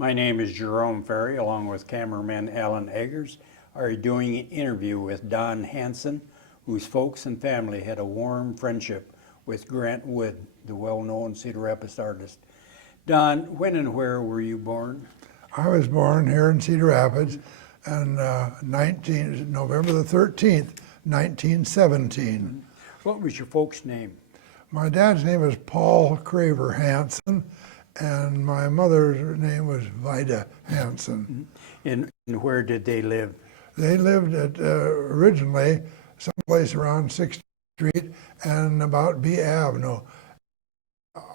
My name is Jerome Ferry, along with cameraman Alan Eggers, are doing an interview with Don Hansen, whose folks and family had a warm friendship with Grant Wood, the well-known Cedar Rapids artist. Don, when and where were you born? I was born here in Cedar Rapids on November the 13th, 1917. What was your folks' name? My dad's name was Paul Craver Hansen, and my mother's name was Vida Hansen. And where did they live? They lived at originally someplace around 6th Street and about B Avenue.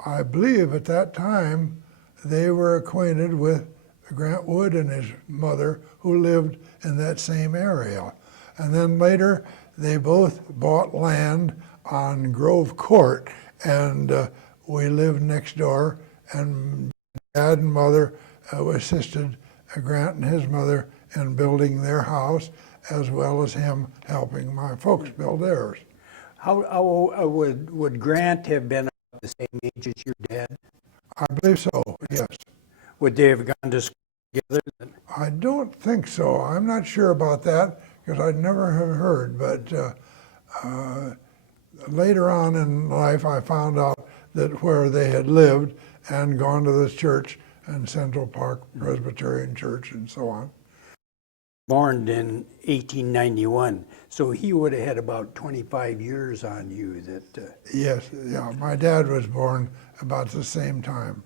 I believe at that time they were acquainted with Grant Wood and his mother, who lived in that same area. And then later they both bought land on Grove Court, and we lived next door, and Dad and Mother assisted Grant and his mother in building their house, as well as him helping my folks build theirs. How would Grant have been about the same age as your dad? I believe so, yes. Would they have gone to school together? I don't think so. I'm not sure about that, because I'd never have heard, but later on in life I found out that where they had lived and gone to this church and Central Park Presbyterian Church and so on. Born in 1891, so he would have had about 25 years on you. Yes, yeah, my dad was born about the same time.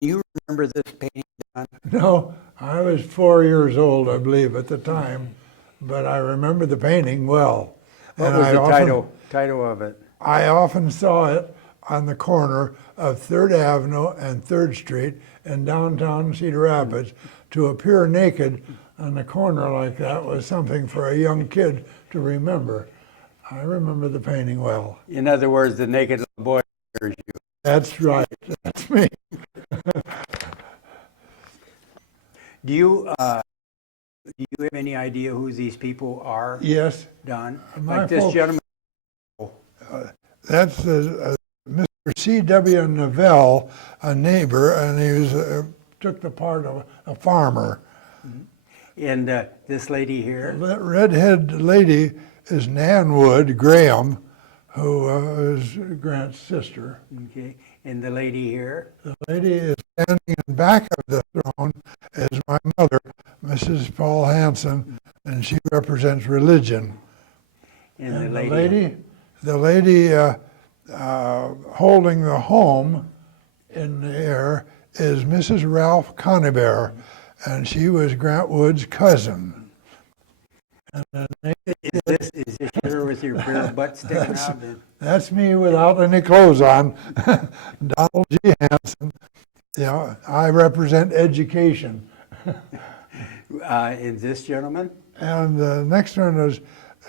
You remember this painting, Don? No, I was 4 years old, I believe, at the time, but I remember the painting well. What was the title of it? I often saw it on the corner of 3rd Avenue and 3rd Street in downtown Cedar Rapids. To appear naked on the corner like that was something for a young kid to remember. I remember the painting well. In other words, the naked little boy scares you. That's right, that's me. Do you have any idea who these people are? Yes. Don? My this folks, gentleman. That's Mr. C.W. Novell, a neighbor, and he was took the part of a farmer. And this lady here? That redhead lady is Nan Wood Graham, who is Grant's sister. Okay. And the lady here? The lady is standing in back of the throne is my mother, Mrs. Paul Hansen, and she represents religion. And the lady holding the home in the air is Mrs. Ralph Conybeare, and she was Grant Wood's cousin. And is this her with your bare butt sticking out? That's me without any clothes on, Donald G. Hansen. Yeah, I represent education. Is this gentleman? And the next one is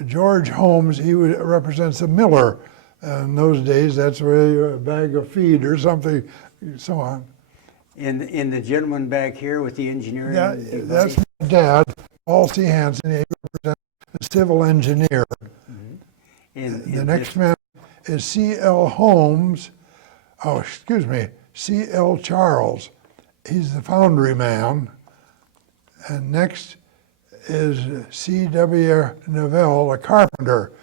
George Holmes. He represents a miller. In those days, that's where a bag of feed or something, so on. In the gentleman back here with the engineering? Yeah, that's my dad, Paul C. Hansen. He represents a civil engineer. Mm-hmm. The next man is C.L. Holmes. Oh, excuse me, C.L. Charles. He's the foundry man. And next is C.W. Novell, a carpenter.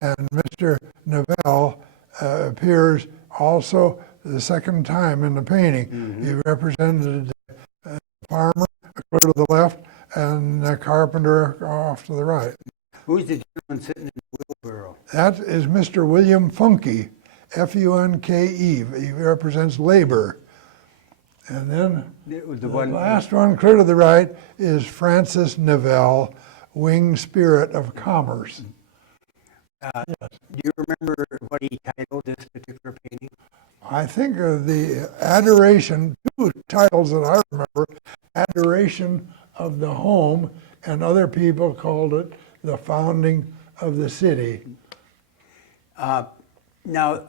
And Mr. Novell appears also the second time in the painting. Mm-hmm. He represented the farmer clear to the left and the carpenter off to the right. Who's the gentleman sitting in the wheelbarrow? That is Mr. William Funke, F-U-N-K-E. He represents labor. And then the last one clear to the right is Francis Novell, Winged Spirit of Commerce. Yes. Do you remember what he titled this particular painting? I think of the adoration, two titles that I remember, Adoration of the Home, and other people called it The Founding of the City. Now,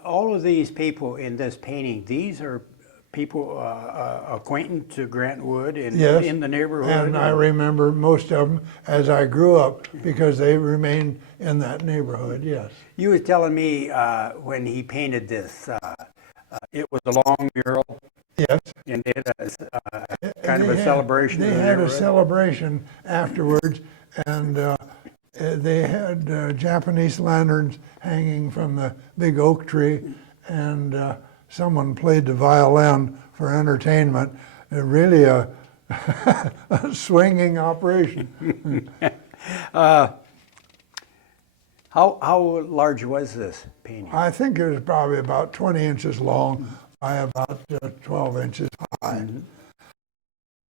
all of these people in this painting, these are people acquainted to Grant Wood in the neighborhood? And I remember most of them as I grew up because they remained in that neighborhood, yes. You were telling me when he painted this, it was a long mural. Yes. And they had kind of a celebration. They in the had a neighborhood? celebration afterwards, and they had Japanese lanterns hanging from the big oak tree, and someone played the violin for entertainment. Really a, a swinging operation. How large was this painting? I think it was probably about 20 inches long by about 12 inches high.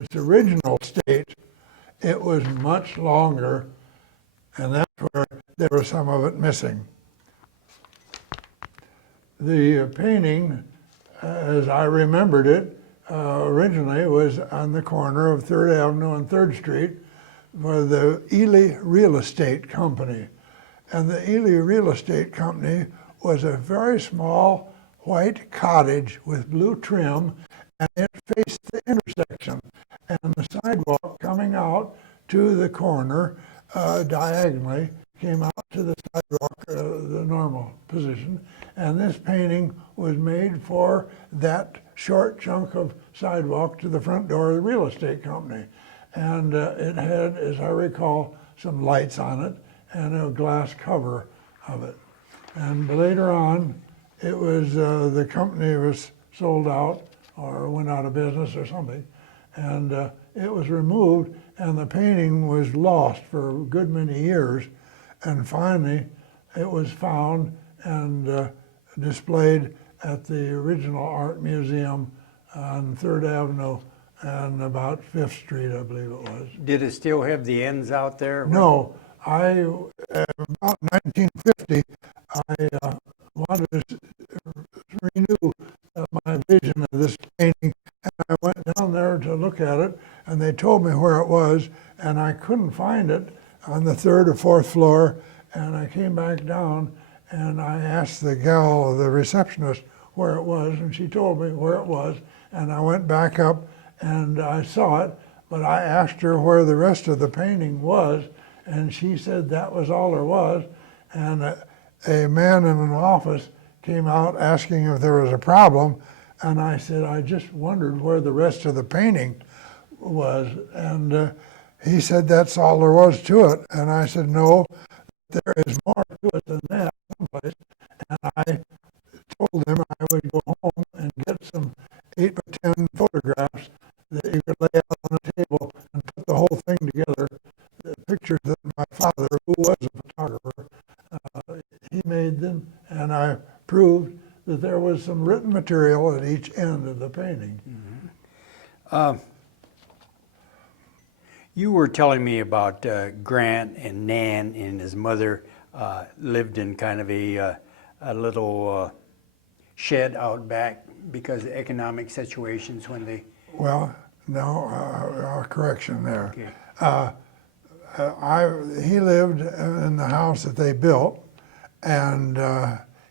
Its original state, it was much longer, and that's where there was some of it missing. The painting, as I remembered it, originally was on the corner of 3rd Avenue and 3rd Street for the Ely Real Estate Company. And the Ely Real Estate Company was a very small white cottage with blue trim, and it faced the intersection. And the sidewalk coming out to the corner diagonally came out to the sidewalk, the normal position. And this painting was made for that short chunk of sidewalk to the front door of the real estate company. And it had, as I recall, some lights on it and a glass cover of it. And later on, it was, the company was sold out or went out of business or something. And it was removed, and the painting was lost for a good many years. And finally, it was found and displayed at the original art museum on 3rd Avenue and about 5th Street, I believe it was. Did it still have the ends out there? No, about 1950, I wanted to renew my vision of this painting, and I went down there to look at it, and they told me where it was, and I couldn't find it on the 3rd or 4th floor, and I came back down, and I asked the gal, the receptionist, where it was, and she told me where it was, and I went back up, and I saw it, but I asked her where the rest of the painting was, and she said that was all there was, and a man in an office came out asking if there was a problem, and I said, I just wondered where the rest of the painting was, and he said that's all there was to it, and I said, no, there is more to it than that someplace, and I told him I would go home and get some 8 by 10 photographs that you could lay out on a table and put the whole thing together. The pictures that my father, who was a photographer, he made them, and I proved that there was some written material at each end of the painting. You were telling me about Grant and Nan and his mother lived in kind of a little shed out back because of economic situations when they... Well, no, a correction there. Okay. He lived in the house that they built, and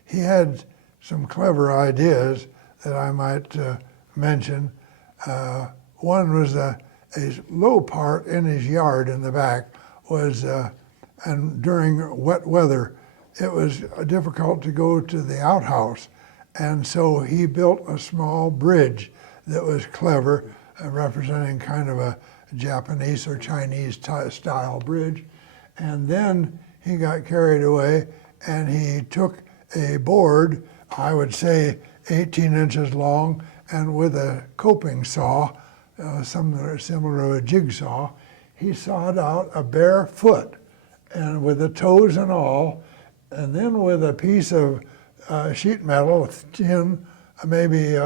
he had some clever ideas that I might mention. One was a low part in his yard in the back was, and during wet weather, it was difficult to go to the outhouse. And so he built a small bridge that was clever, representing kind of a Japanese or Chinese style bridge. And then he got carried away and he took a board, I would say 18 inches long, and with a coping saw, similar to a jigsaw, he sawed out a bare foot, and with the toes and all, and then with a piece of sheet metal, tin, maybe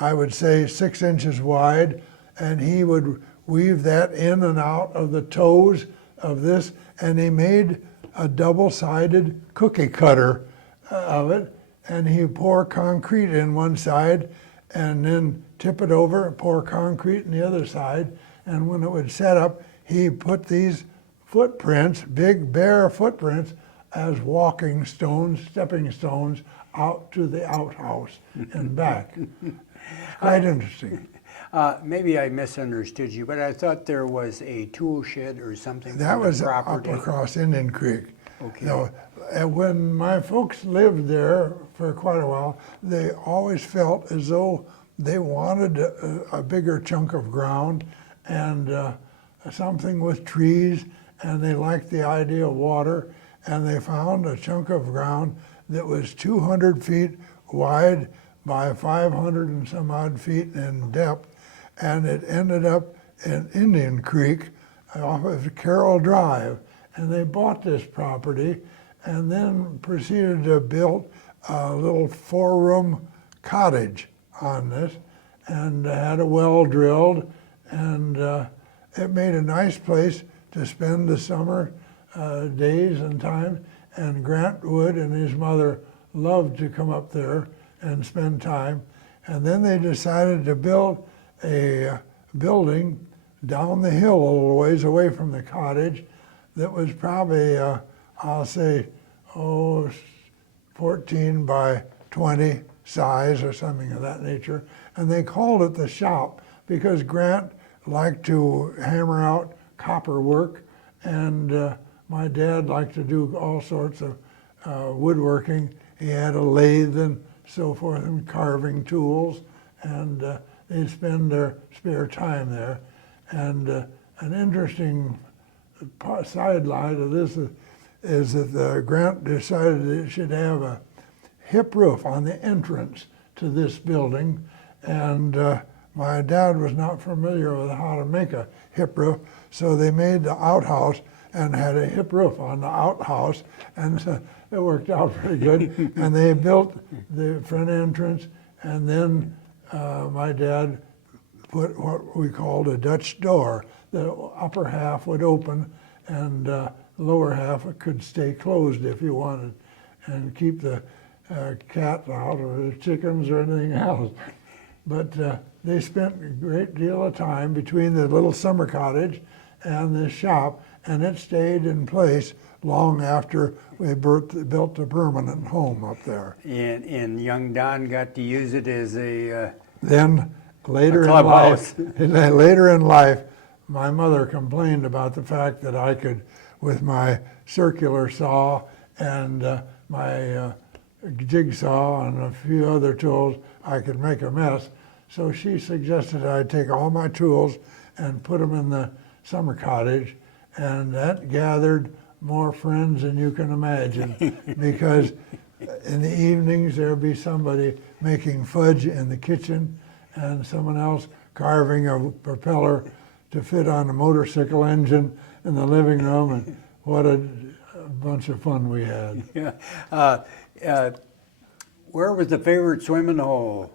I would say 6 inches wide, and he would weave that in and out of the toes of this, and he made a double-sided cookie cutter of it, and he pour concrete in one side, and then tip it over and pour concrete in the other side, and when it would set up, he put these footprints, big bare footprints, as walking stones, stepping stones, out to the outhouse and back. Quite interesting. Maybe I misunderstood you, but I thought there was a tool shed or something. That was up property. across Indian Creek. Okay. No, when my folks lived there for quite a while, they always felt as though they wanted a bigger chunk of ground and something with trees, and they liked the idea of water, and they found a chunk of ground that was 200 feet wide by 500 and some odd feet in depth, and it ended up in Indian Creek off of Carroll Drive. And they bought this property and then proceeded to build a little 4-room cottage on this, and had a well drilled, and it made a nice place to spend the summer days and time. And Grant Wood and his mother loved to come up there and spend time. And then they decided to build a building down the hill a little ways away from the cottage that was probably, I'll say, 14 by 20 size or something of that nature. And they called it the shop because Grant liked to hammer out copper work, and my dad liked to do all sorts of woodworking. He had a lathe and so forth and carving tools, and they'd spend their spare time there. And an interesting sideline of this is that Grant decided it should have a hip roof on the entrance to this building, and my dad was not familiar with how to make a hip roof, so they made the outhouse and had a hip roof on the outhouse, and so it worked out pretty good. And they built the front entrance, and then my dad put what we called a Dutch door. The upper half would open, and the lower half could stay closed if you wanted, and keep the cat out or the chickens or anything else. But they spent a great deal of time between the little summer cottage and the shop, and it stayed in place long after we built a permanent home up there. And young Don got to use it as a Then later clubhouse. Later in life, my mother complained about the fact that I could, with my circular saw and my jigsaw and a few other tools, I could make a mess. So she suggested I take all my tools and put them in the summer cottage, and that gathered more friends than you can imagine, because in the evenings there'd be somebody making fudge in the kitchen and someone else carving a propeller to fit on a motorcycle engine in the living room, and what a bunch of fun we had. Yeah. Where was the favorite swimming hole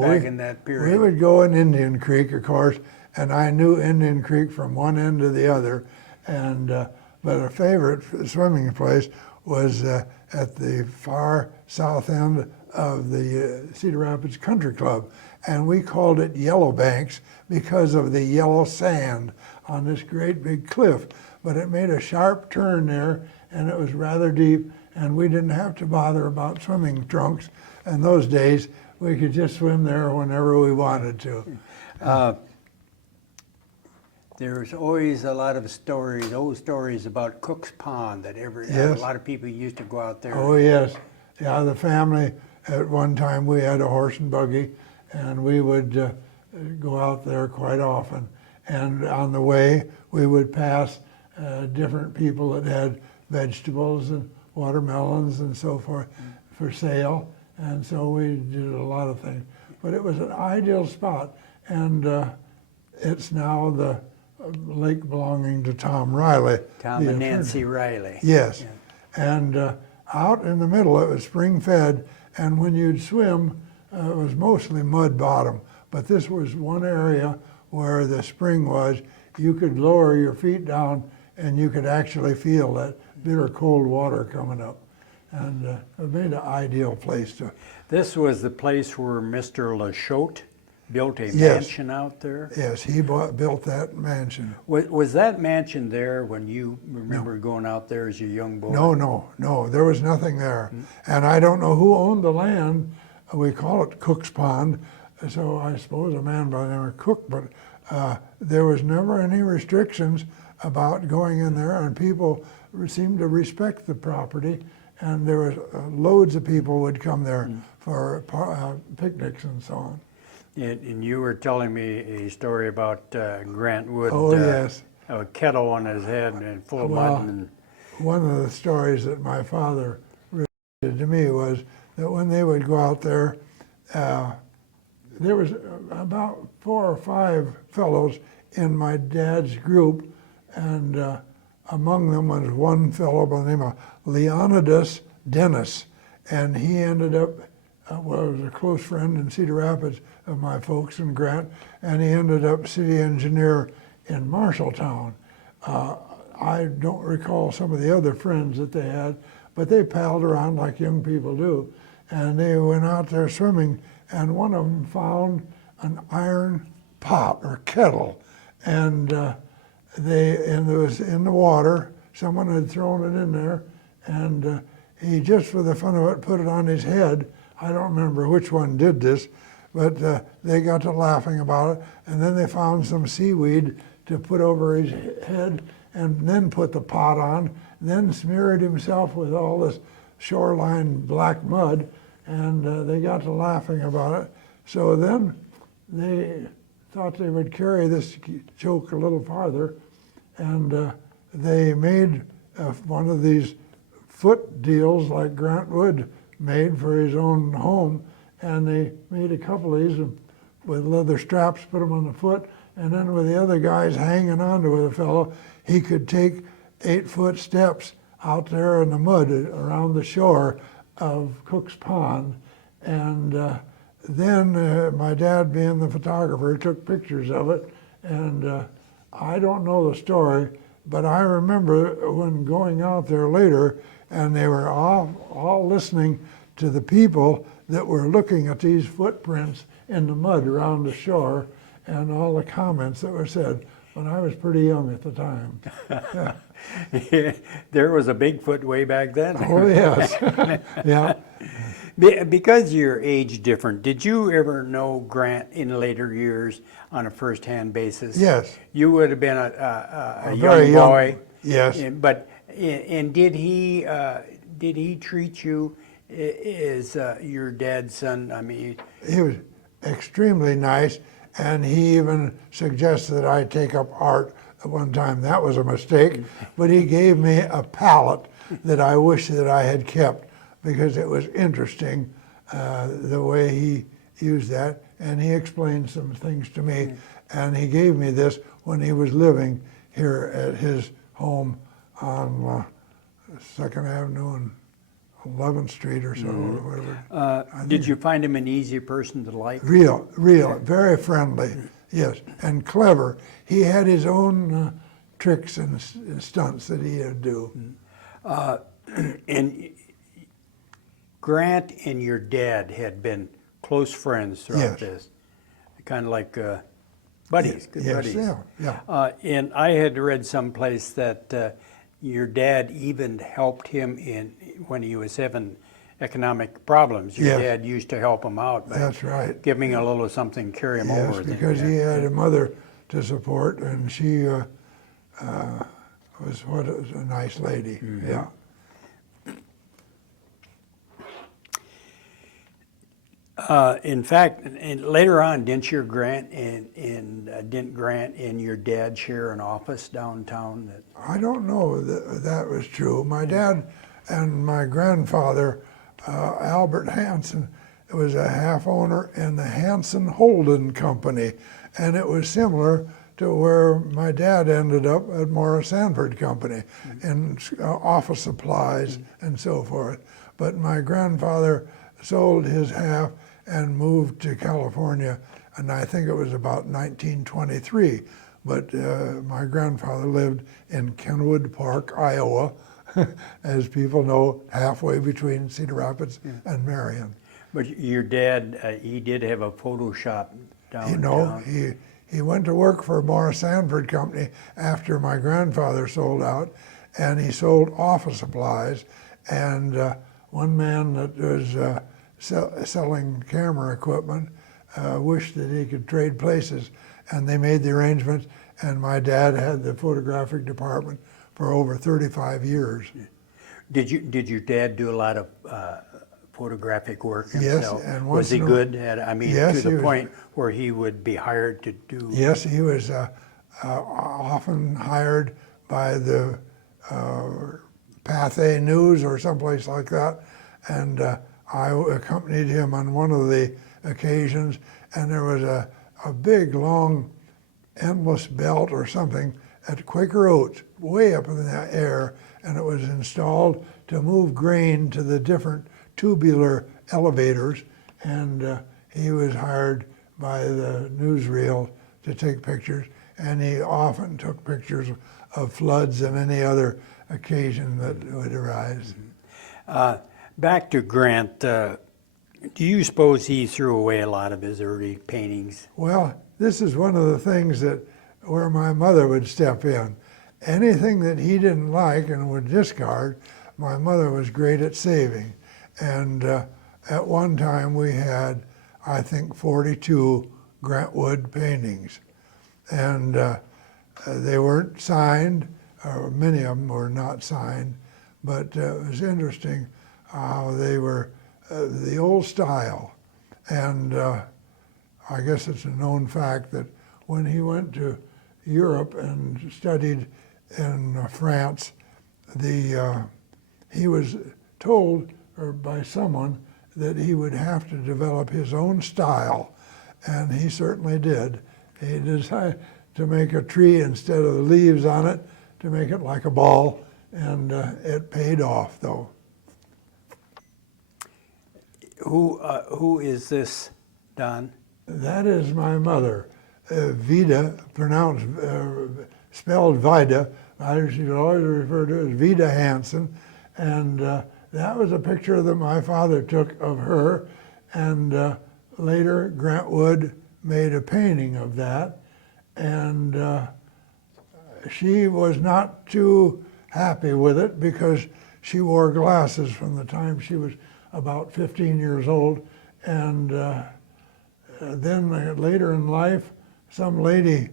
back in that period? We would go in Indian Creek, of course, and I knew Indian Creek from one end to the other. And but a favorite swimming place was at the far south end of the Cedar Rapids Country Club, and we called it Yellow Banks because of the yellow sand on this great big cliff. But it made a sharp turn there, and it was rather deep, and we didn't have to bother about swimming trunks. In those days, we could just swim there whenever we wanted to. There's always a lot of stories, old stories about Cook's Pond that Yes. a lot of people used to go out there. Oh yes, yeah. The family at one time, we had a horse and buggy, and we would go out there quite often. And on the way, we would pass different people that had vegetables and watermelons and so forth for sale. And so we did a lot of things. But it was an ideal spot, and it's now the lake belonging to Tom Riley. Tom and Nancy Riley. Yes. Yeah. And out in the middle, it was spring-fed, and when you'd swim, it was mostly mud bottom. But this was one area where the spring was. You could lower your feet down, and you could actually feel that bitter cold water coming up. And it made an ideal place to. This was the place where Mr. LaChote built a Yes. mansion out there? Yes, he built that mansion. Was that mansion there when you remember going out there as a young boy? No, there was nothing there. And I don't know who owned the land. We call it Cook's Pond, so I suppose a man by the name of Cook, but there was never any restrictions about going in there, and people seemed to respect the property, and there was loads of people would come there for picnics and so on. And you were telling me a story about Grant Wood. Oh, yes. A kettle on his head and full of Well, mud. And one of the stories that my father related to me was that when they would go out there, there was about 4 or 5 fellows in my dad's group, and among them was one fellow by the name of Leonidas Dennis, and he ended up, was a close friend in Cedar Rapids of my folks and Grant, and he ended up city engineer in Marshalltown. I don't recall some of the other friends that they had, but they palled around like young people do, and they went out there swimming, and one of them found an iron pot or kettle, and it was in the water. Someone had thrown it in there, and he just for the fun of it put it on his head. I don't remember which one did this, but they got to laughing about it, and then they found some seaweed to put over his head, and then put the pot on, then smeared himself with all this shoreline black mud, and they got to laughing about it. So then they thought they would carry this joke a little farther, and they made one of these foot deals like Grant Wood made for his own home, and they made a couple of these with leather straps, put them on the foot, and then with the other guys hanging onto the fellow, he could take 8-foot steps out there in the mud around the shore of Cook's Pond. And then my dad, being the photographer, took pictures of it. And I don't know the story, but I remember when going out there later, and they were all listening to the people that were looking at these footprints in the mud around the shore, and all the comments that were said when I was pretty young at the time. There was a Bigfoot way back then. Oh, yes. Yeah. Because you're age different, did you ever know Grant in later years on a first-hand basis? Yes. You would have been a very young boy. Yes. But did he treat you as your dad's son? I mean, He was extremely nice, and he even suggested that I take up art at one time. That was a mistake, but he gave me a palette that I wish that I had kept, because it was interesting the way he used that, and he explained some things to me, and he gave me this when he was living here at his home on 2nd Avenue and 11th Street or so, or whatever. did you find him an easy person to like? Real, very friendly, yes, and clever. He had his own tricks and stunts that he'd do. And Grant and your dad had been close friends throughout Yes. this, kind of like buddies, good Yes, buddies. yeah. And I had read someplace that your dad even helped him when he was having economic problems. Your Yes. dad used to help him out by That's right. giving a little something, carry him Yes, over. because he had a mother to support, and she was a nice lady. Mm-hmm. Yeah. In fact, and later on, didn't Grant and your dad share an office downtown? I don't know that that was true. My dad and my grandfather, Albert Hansen, was a half owner in the Hansen Holden Company, and it was similar to where my dad ended up at Morris Sanford Company in office supplies and so forth. But my grandfather sold his half and moved to California, and I think it was about 1923. But my grandfather lived in Kenwood Park, Iowa, as people know, halfway between Cedar Rapids and Marion. But your dad, he did have a photo shop downtown. You know, he went to work for Morris Sanford Company after my grandfather sold out, and he sold office supplies. And one man that was selling camera equipment wished that he could trade places, and they made the arrangements, and my dad had the photographic department for over 35 years. Did your dad do a lot of photographic work Yes, himself. and Was once he in a- good at, I mean, Yes, to he the was- point where he would be hired to do? Yes, he was often hired by the Pathé News or someplace like that, and I accompanied him on one of the occasions, and there was a big, long, endless belt or something at Quaker Oats, way up in the air, and it was installed to move grain to the different tubular elevators, and he was hired by the newsreel to take pictures, and he often took pictures of floods and any other occasion that would arise. Back to Grant, do you suppose he threw away a lot of his early paintings? Well, this is one of the things that where my mother would step in. Anything that he didn't like and would discard, my mother was great at saving. And at one time we had, I think, 42 Grant Wood paintings. And they weren't signed, or many of them were not signed, but it was interesting how they were the old style. And I guess it's a known fact that when he went to Europe and studied in France, he was told or by someone that he would have to develop his own style, and he certainly did. He decided to make a tree instead of the leaves on it, to make it like a ball, and it paid off, though. Who is this, Don? That is my mother, Vida, pronounced, spelled Vida. She was always referred to as Vida Hansen, and that was a picture that my father took of her, and later Grant Wood made a painting of that, and she was not too happy with it because she wore glasses from the time she was about 15 years old, and then later in life, some lady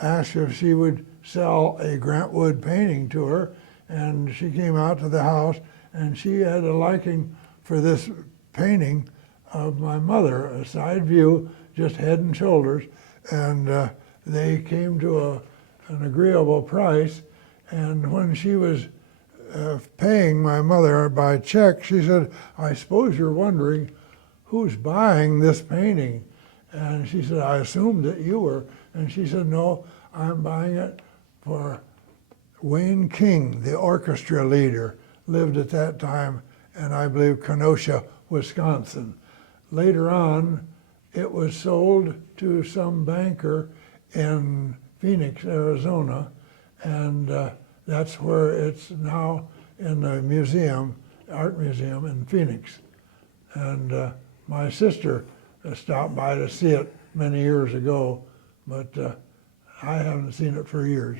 asked if she would sell a Grant Wood painting to her, and she came out to the house, and she had a liking for this painting of my mother, a side view, just head and shoulders, and they came to an agreeable price, and when she was paying my mother by check, she said, "I suppose you're wondering who's buying this painting?" And she said, "I assumed that you were." And she said, "No, I'm buying it for Wayne King, the orchestra leader, lived at that time in, I believe, Kenosha, Wisconsin. Later on, it was sold to some banker in Phoenix, Arizona, and that's where it's now in the museum, art museum in Phoenix. And my sister stopped by to see it many years ago, but I haven't seen it for years.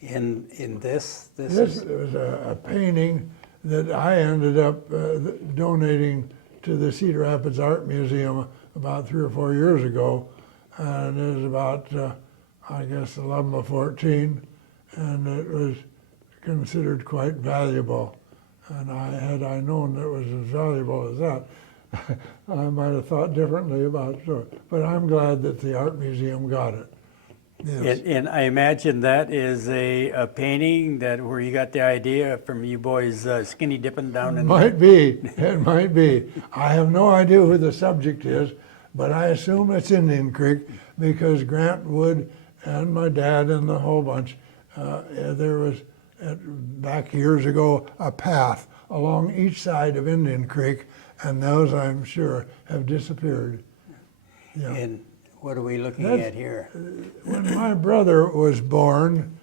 In this This was a painting that I ended up donating to the Cedar Rapids Art Museum about 3 or 4 years ago, and it was about, I guess, 11 or 14, and it was considered quite valuable. And had I known it was as valuable as that, I might have thought differently about it. But I'm glad that the art museum got it. Yes. and I imagine that is a painting that where you got the idea from you boys skinny dipping down in Might be, it might be. I have no idea who the subject is, but I assume it's Indian Creek because Grant Wood and my dad and the whole bunch, there was, back years ago, a path along each side of Indian Creek, and those, I'm sure, have disappeared. Yeah. And what are we looking That's- at here? When my brother was born,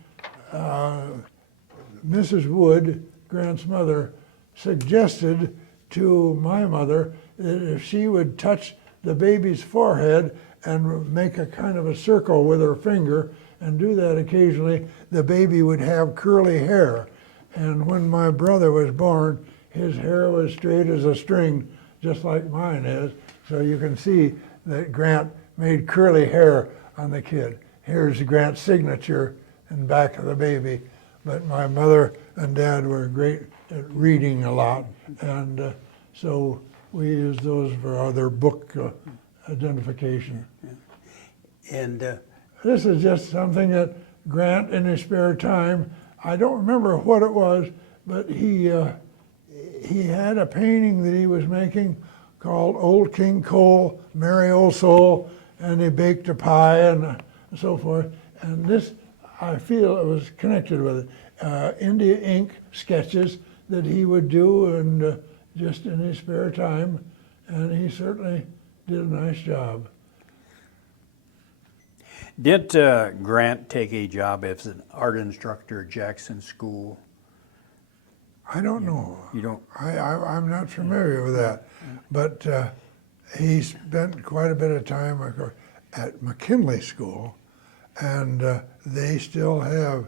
Mrs. Wood, Grant's mother, suggested to my mother that if she would touch the baby's forehead and make a kind of a circle with her finger and do that occasionally, the baby would have curly hair. And when my brother was born, his hair was straight as a string, just like mine is. So you can see that Grant made curly hair on the kid. Here's Grant's signature in the back of the baby. But my mother and dad were great at reading a lot, and so we use those for other book identification. And This is just something that Grant, in his spare time, I don't remember what it was, but he had a painting that he was making called Old King Cole, Merry Old Soul, and he baked a pie and so forth. And this, I feel it was connected with it. India ink sketches that he would do and just in his spare time, and he certainly did a nice job. did Grant take a job as an art instructor at Jackson School? I don't know. You don't? I'm not familiar with that, but he spent quite a bit of time of course, at McKinley School, and they still have,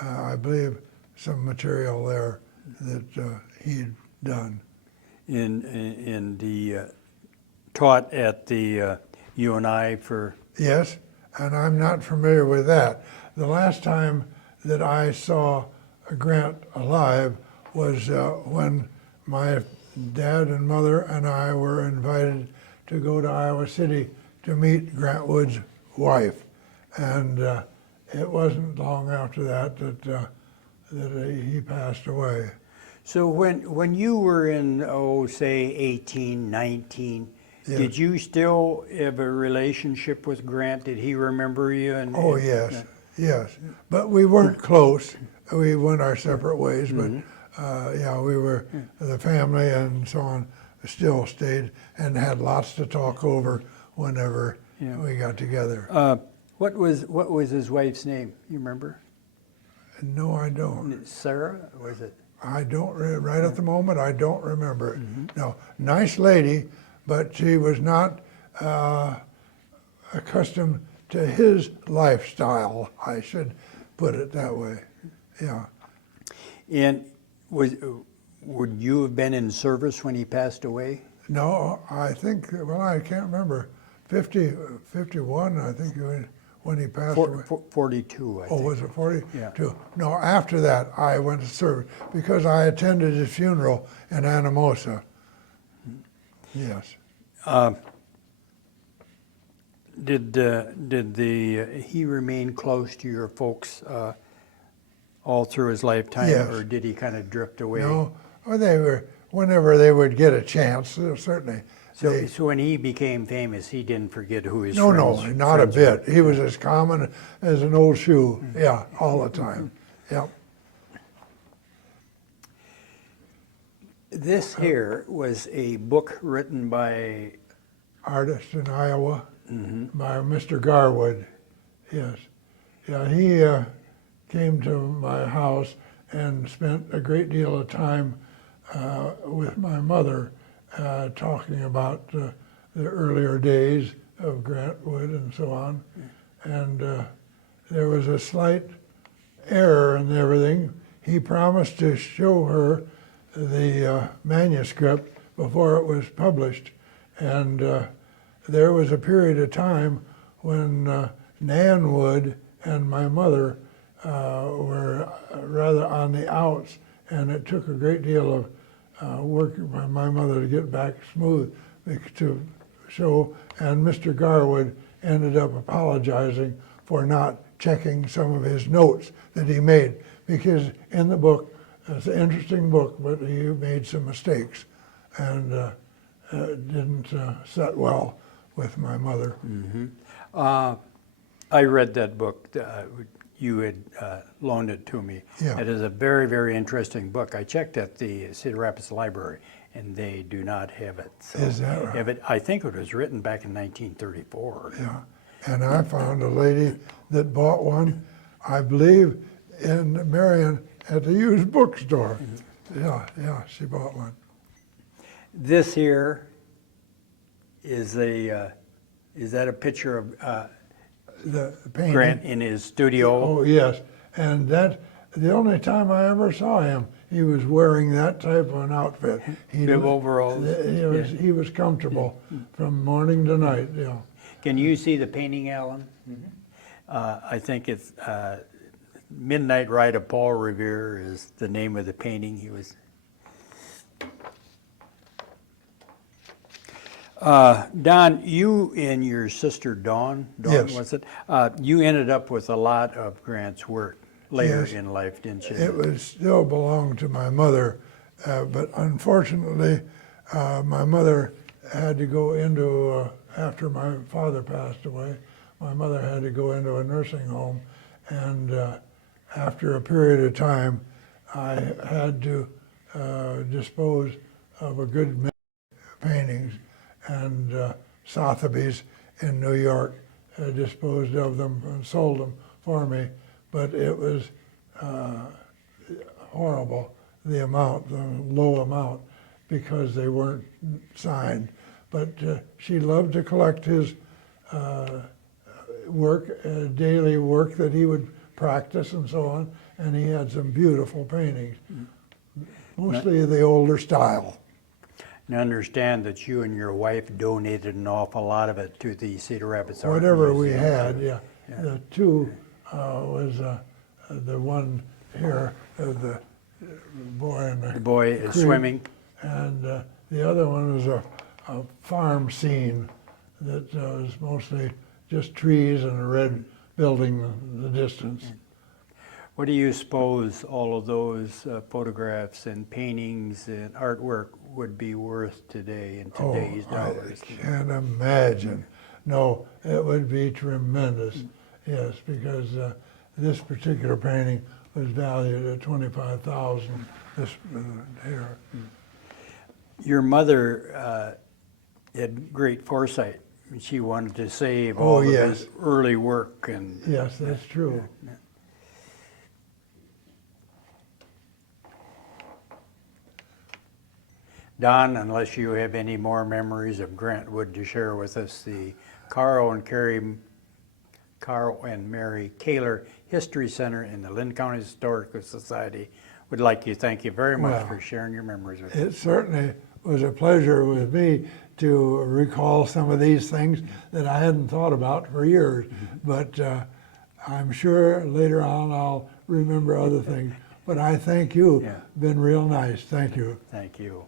I believe, some material there that he'd done. In the taught at the UNI for. Yes, and I'm not familiar with that. The last time that I saw Grant alive was when my dad and mother and I were invited to go to Iowa City to meet Grant Wood's wife, and it wasn't long after that that he passed away. So when you were in, say 18, 19, Yeah. did you still have a relationship with Grant? Did he remember you? Oh yes, yes, but we weren't close. We went our separate ways, but yeah, we were the family and so on. Still stayed and had lots to talk over whenever we got together. What was his wife's name? You remember? No, I don't. Sarah, was it? I don't, right at the moment, I don't remember it. No, nice lady, but she was not accustomed to his lifestyle, I should put it that way. Yeah. And would you have been in service when he passed away? No, I think, well, I can't remember, 51, I think, when he passed away. 42, I think. Oh, was it 42? Yeah. No, after that, I went to service because I attended his funeral in Anamosa. Yes. Did he remain close to your folks all through his lifetime, Yes. or did he kind of drift away? No, well, they were, whenever they would get a chance, certainly. So when he became famous, he didn't forget who his No, friends. not a friends bit. were. He was as common as an old shoe. Yeah, all the time. Yeah. This here was a book written by. Artist in Iowa by Mr. Garwood. Yes. Yeah, he came to my house and spent a great deal of time with my mother talking about the earlier days of Grant Wood and so on. And there was a slight error in everything. He promised to show her the manuscript before it was published. And there was a period of time when Nan Wood and my mother were rather on the outs, and it took a great deal of work by my mother to get back smooth to show, and Mr. Garwood ended up apologizing for not checking some of his notes that he made, because in the book, it's an interesting book, but he made some mistakes, and didn't set well with my mother. I read that book. You had loaned it to me. Yeah. It is a very, very interesting book. I checked at the Cedar Rapids Library, and they do not have it. So Is that right? I think it was written back in 1934. Yeah, and I found a lady that bought one, I believe, in Marion at the used bookstore. Yeah, she bought one. This here is is that a picture of The painting. Grant in his studio? Oh, yes, and that, the only time I ever saw him, he was wearing that type of an outfit. Bib overalls. He was comfortable from morning to night, yeah. Can you see the painting, Alan? I think it's Midnight Ride of Paul Revere is the name of the painting. He was. Don, you and your sister Dawn, Yes. was it? You ended up with a lot of Grant's work later Yes. in life, didn't you? It was still belonged to my mother, but unfortunately, my mother had to go into, after my father passed away, my mother had to go into a nursing home, and after a period of time, I had to dispose of a good many paintings, and Sotheby's in New York disposed of them and sold them for me, but it was horrible, the amount, the low amount, because they weren't signed. But she loved to collect his work, daily work that he would practice and so on, and he had some beautiful paintings, mostly the older style. And understand that you and your wife donated an awful lot of it to the Cedar Rapids Art Whatever we Museum. had, yeah. The two was the one here, the boy in the The boy is creek, swimming. and the other one was a farm scene that was mostly just trees and a red building in the distance. What do you suppose all of those photographs and paintings and artwork would be worth today in today's dollars? I can't imagine. No, it would be tremendous, yes, because this particular painting was valued at $25,000. This here. Your mother had great foresight. She wanted to save Oh, all of yes. his early work, and Yes, that's true. Don, unless you have any more memories of Grant Wood to share with us, the Carl and Mary Kaler History Center in the Linn County Historical Society would like to thank you very much Well, for sharing your memories with us. It certainly was a pleasure with me to recall some of these things that I hadn't thought about for years, but I'm sure later on I'll remember other things. But I thank you. Yeah. Been real nice. Thank you. Thank you.